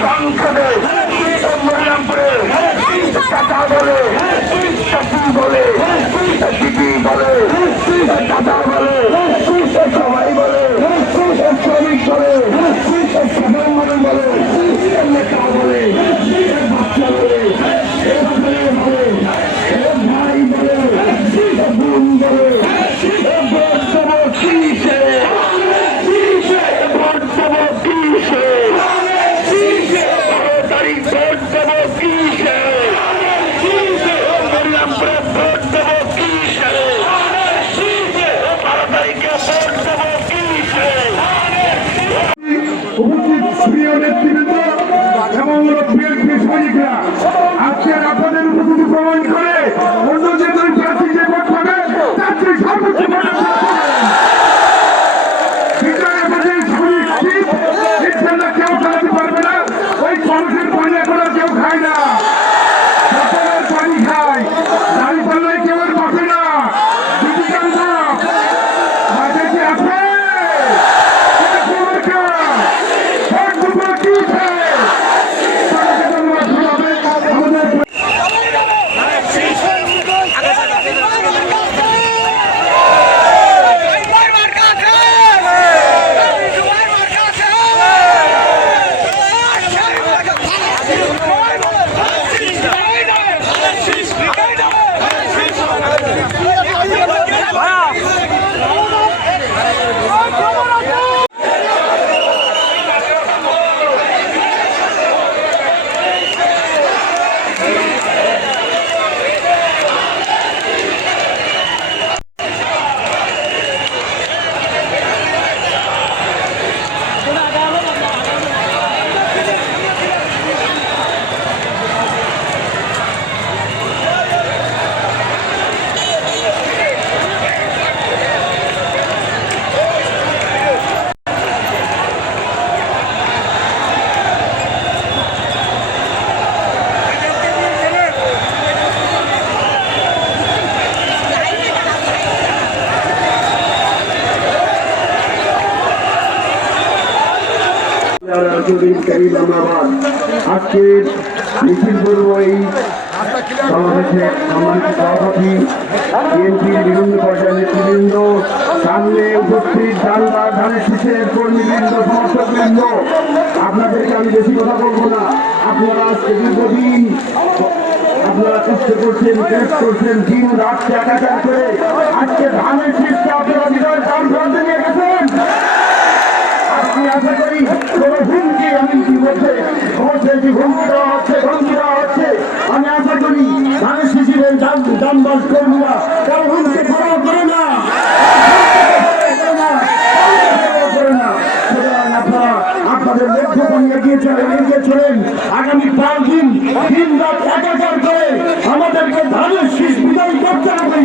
সংসদে মরিয়ামপুরে টাকা বলে চাকরি বলে দিদি বলে দাদা বলে সবাই বলে শ্রমিক বলে সাধারণ মানুষ বলে নেতা বলে বাচ্চা বলে ভাই বলে বোন বলে ভোট দেবো কিসে ভোট দেবো কিসে 12 তারিখ ভোট দেবো কিসে মরিয়ামপুরে ভোট দেবো কিসে 12 তারিখে ভোট দেবো কিসে। উপস্থিত প্রিয় নেতৃবৃন্দ এবং বিএনপি সৈনিকরা আজকের আপনাদের উপস্থিতি প্রমাণ করে অন্য যে দুই প্রার্থী যে ভোট পাবে তার চেয়ে সর্বোচ্চ কেউ চালাতে পারবে না। ওই মানুষের পয়লা করে কেউ খায় না, সকলের পানি খায়, দাড়ি পাল্লায় কেউ আর বসে না। মাঝে কি আছে আজকে মিছিল করবো এই সমাবেশে সম্মানিত সভাপতি বিএনপির বিভিন্ন পর্যায়ের নেতৃবৃন্দ, সামনে উপস্থিত ডালবার ধানের শীষের কর্মীবৃন্দ, সমর্থকবৃন্দ, আপনাদেরকে আমি বেশি কথা বলবো না। আপনারা আজকে দীর্ঘদিন আপনারা কষ্ট করছেন, টেস্ট করছেন, দিন রাত একাকার করে আজকে ধানের শীষকে আপনারা বিজয়ের দাম প্রান্তে নিয়ে গেছেন। আমি আশা করি কোন হুমকি আমি কি বলছে যে হুমকি দেওয়া হচ্ছে, ধমকি দেওয়া হচ্ছে, আমি আশা করি ধানের শিশিরের দামবাস কর্মীরা কারো হুমকি খবর করে না। আপনারা আপনাদের লক্ষ্য নিয়ে এগিয়ে চলেন। আগামী 5 দিন দিন রাত একাকার করে আমাদেরকে ধানের শীষ বিজয়ী করতে হবে।